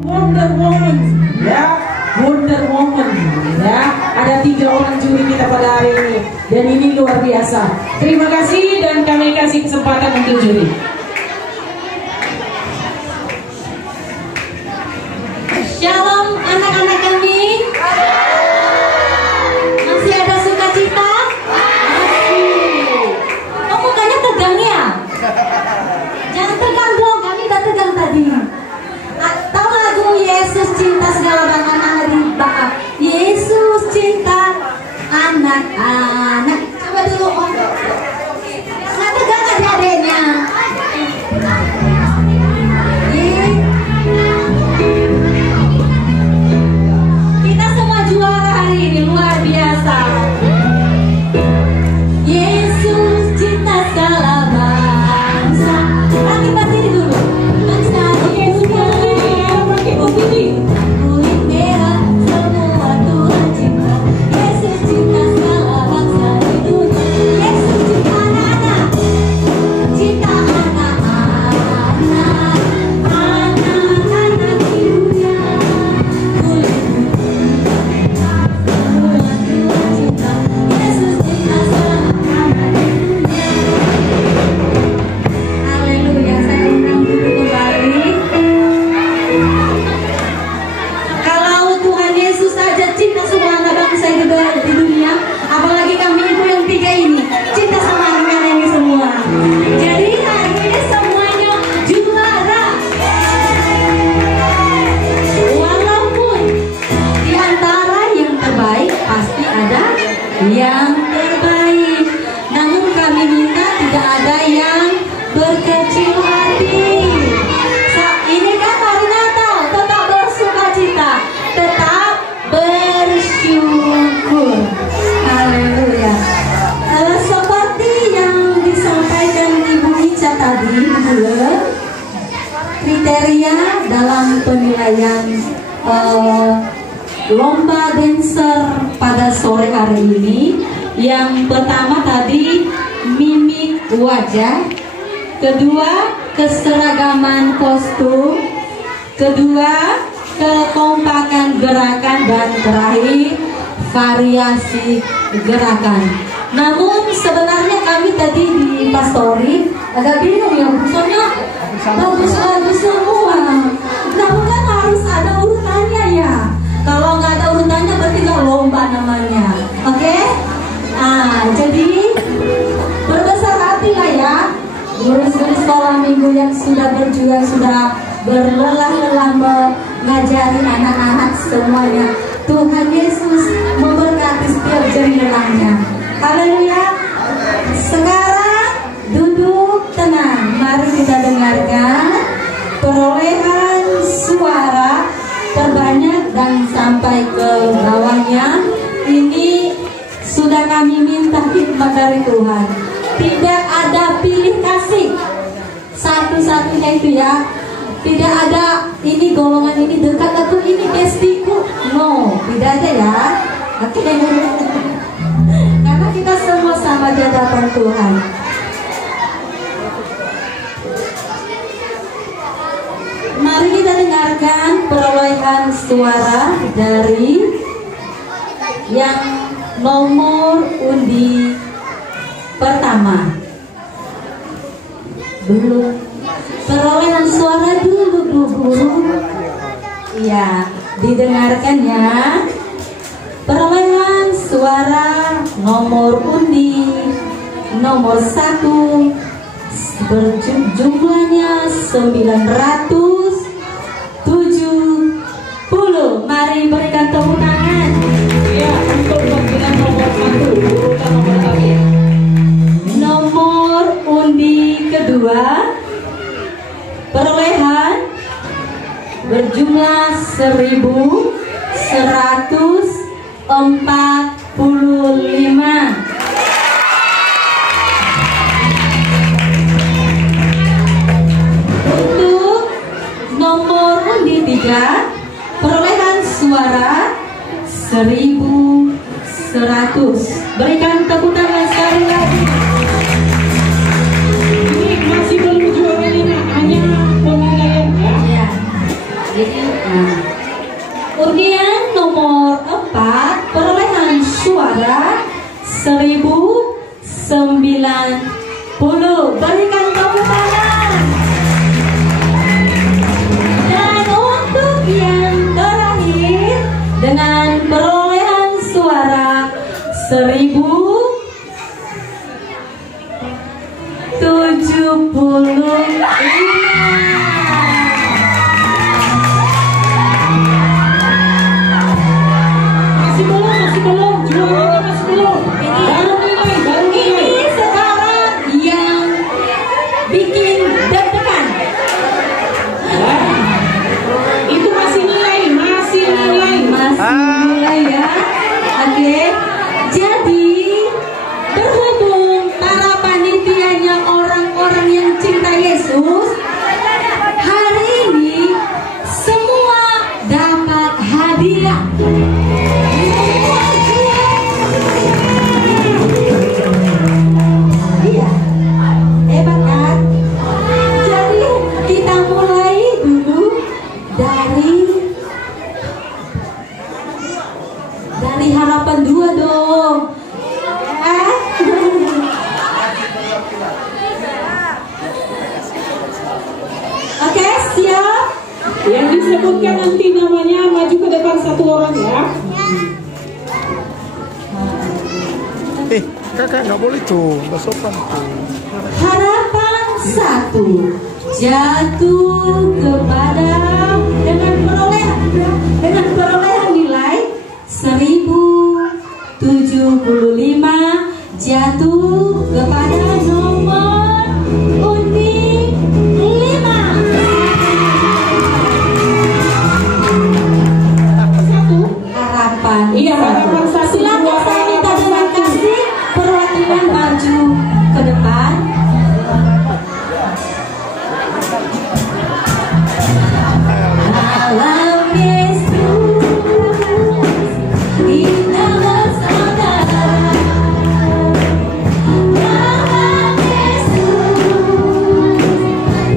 Wonder Woman, ya, Wonder Woman, ya. Ada 3 orang juri kita pada hari ini, dan ini luar biasa. Terima kasih dan kami kasih kesempatan untuk juri. Shalom anak-anak kami. Masih ada sukacita? Masih. Oh, mukanya tegang ya? Jangan tegang dong, kami udah tegang tadi. Tahu lagu Yesus cinta segala anak-anak di bawah. Yesus cinta anak-anak. Coba dulu om. Nggak tegang adik-adiknya. Kita semua juara hari ini, luar biasa. Yesus cinta segala bangsa. Lagi berdiri dulu. Bangsa putih, kulit merah, semua Tuhan cinta. Yesus cinta segala bangsa di dunia. Yesus cinta anak-anak, cinta anak-anak, anak-anak di dunia. Kulit semua Tuhan cinta. Yesus cinta segala anak di dunia. Haleluya, saya undang dulu kembali. Kalau Tuhan Yesus saja cinta semua anak bangsa di dunia, apalagi kami ibu yang 3 ini cinta sama anak-anak ini semua. Jadi hari ini semuanya juara. Walaupun di antara yang terbaik pasti ada yang terbaik, namun kami minta tidak ada yang berkecil hati. Ini kan hari Natal, tetap bersukacita, tetap bersyukur. Haleluya. Seperti yang disampaikan Ibu Ica tadi, kriteria dalam penilaian lomba dancer pada sore hari ini. Yang pertama tadi mimik wajah, kedua keseragaman kostum, kedua kekompakan gerakan, dan terakhir variasi gerakan. Namun sebenarnya kami tadi di pastori agak bingung ya, soalnya bagus-bagus semua. Namun kan harus ada urutannya ya. Kalau nggak ada urutannya berarti nggak lomba namanya. Oke? Jadi berbesar hati lah ya. Guru-guru sekolah minggu yang sudah berjuang, sudah berlelah-lelah mengajari anak-anak semuanya. Tuhan Yesus memberkati setiap jeri lelahnya. Haleluya. Sekarang duduk tenang. Mari kita dengarkan perolehan suara terbanyak dan sampai ke bawahnya. Ini sudah kami minta hikmat dari Tuhan. Tidak ada pilih kasih satu-satunya itu ya. Tidak ada ini golongan ini dekat atau ini bestiku. No, tidak ada ya. Oke. Karena kita semua sama di hadapan Tuhan. Mari kita dengarkan perolehan suara dari yang nomor undi pertama. Belum. Perolehan suara dulu guru. Iya, didengarkan ya. Perolehan suara nomor undi nomor 1 berjumlahnya 970. Mari berikan tepuk tangan. Ya, untuk pemilihan nomor 1, urutan nomor 1. Nomor undi kedua, perolehan berjumlah 1145. Untuk nomor undi 3, perolehan suara 1100. Berikan tepuk tangan sekali lagi. Ini masih belum juara ini, hanya pemilihan ya. Jadi, undian nomor 4 perolehan suara 1090. Berikan tepuk tangan. Dan untuk yang terakhir dengan perolehan suara 1075. Masih belum, jualannya masih belum. Baru nilai. Ini sekarang yang bikin deg-degan. Itu masih nilai ya. Oke. Jadi berhubung para panitianya orang-orang yang cinta Yesus, hari ini semua dapat hadiah. Iya, hebat kan? Jadi kita mulai dulu dari harapan 2 dong. Oke, siap? Yang disebutkan nanti namanya maju ke depan 1 orang ya. Kakak nggak boleh tuh, nggak sopan tuh. Harapan 1 jatuh kepada dengan perolehan nilai 1075 jatuh kepada nomor undi 5. 1. Harapan. Iya, harapan 1. Silakan saya minta dengan kasih perwakilan maju ke depan. Alam Yesus, indah bersaudara. Alam Yesus,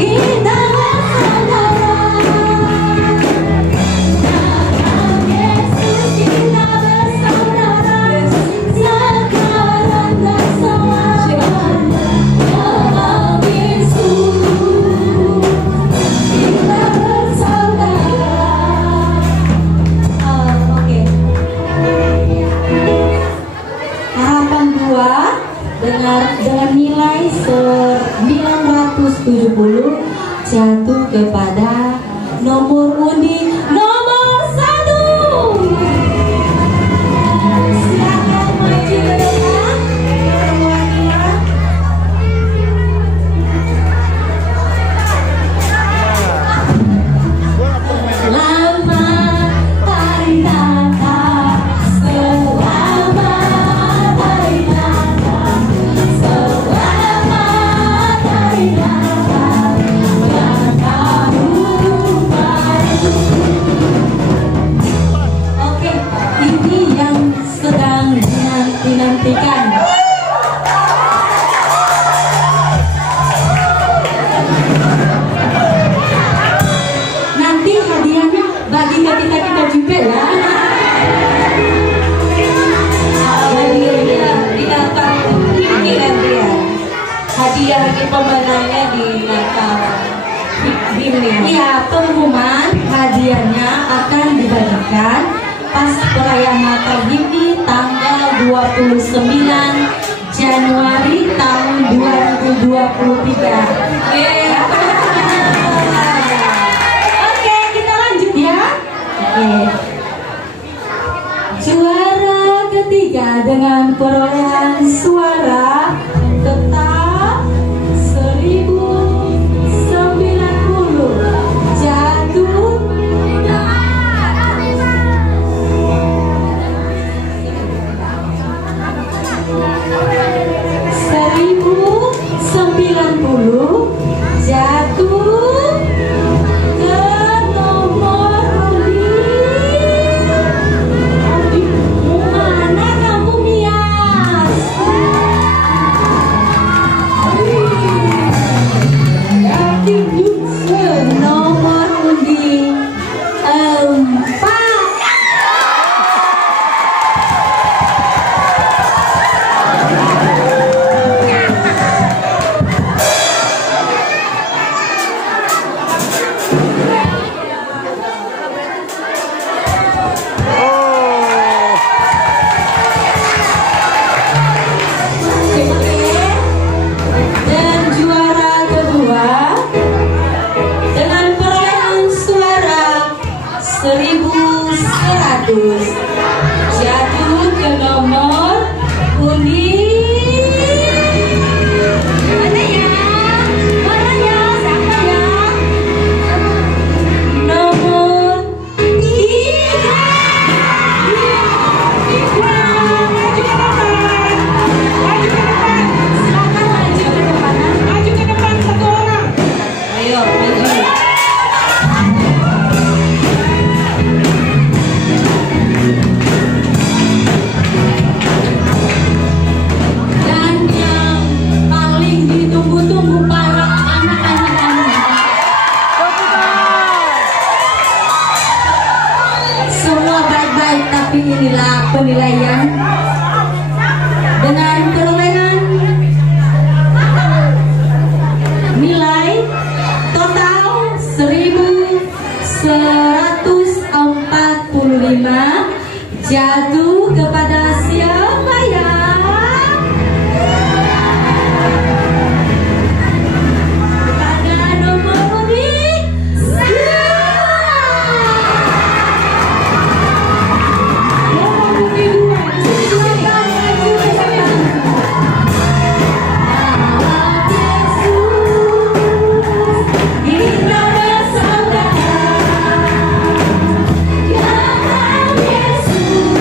indah bersaudara. Alam Yesus, indah bersaudara. Sekarang dan selamanya. Alam Yesus, indah bersaudara. Oke. Harapan 2 dengan nilai 970 jatuh kepada nomor undi nomor 1. Silakan maju ke depan perwakilan. Lama hari datang, selamat hari datang, selamat hari datang, yang tahun baru. Oke, ini yang sedang dinantikan. Nanti hadiahnya bagi ke kita juga ya. Hadiahnya didapat ini nanti ya. Hadiah di pemenangnya di Natal. Iya, pengumuman hadiahnya akan dibagikan pas perayaan Natal ini tanggal 29 Januari tahun 2023. Oke, kita lanjut ya. Oke. Juara ketiga dengan perolehan suara tetap 1090 jatuh 1090 jatuh ke nomor undi. Mana kamu Mias? 1100 jatuh ke nomor kuning. Mana ya? Mana ya? Siapa ya? Nomor 3. Silakan maju ke depan. Maju ke depan satu orang. Ayo maju. Dan yang paling ditunggu-tunggu para anak-anak kami. Semua baik-baik, tapi inilah penilaian dengan perolehan nilai total 1145 jatuh kepada siapa ya? Pada nomor kuning. Silakan maju ke depan. Kita bersaudara, ya Yesus,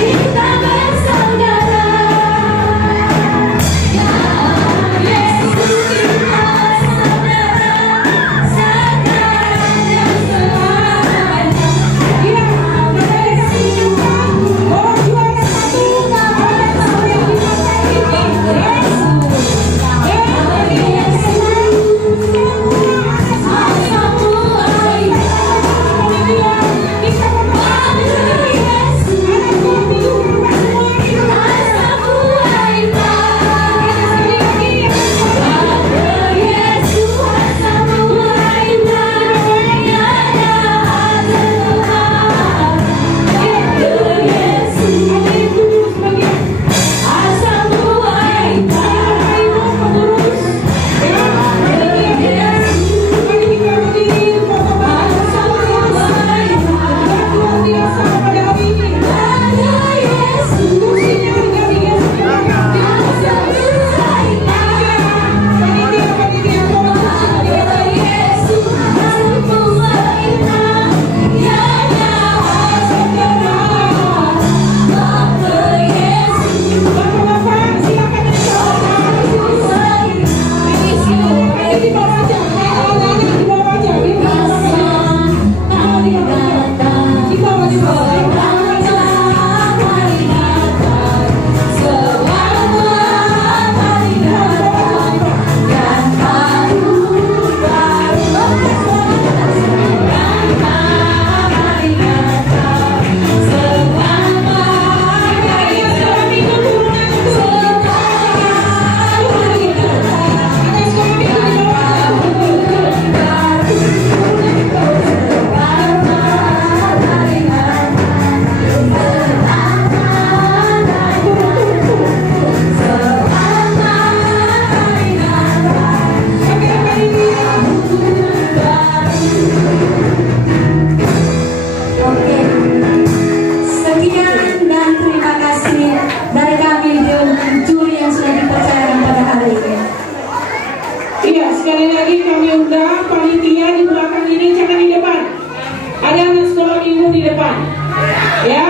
kita bersaudara, ya Yesus, kita bersaudara, sekarang dan selamanya. Iya, mereka semua. Oh, juara satu. Oke, sekian dan terima kasih dari kami dan juri yang sudah dipercayakan pada hari ini. Iya, sekali lagi kami undang panitia di belakang ini, jangan di depan. Ada anak sekolah minggu di depan. Ya,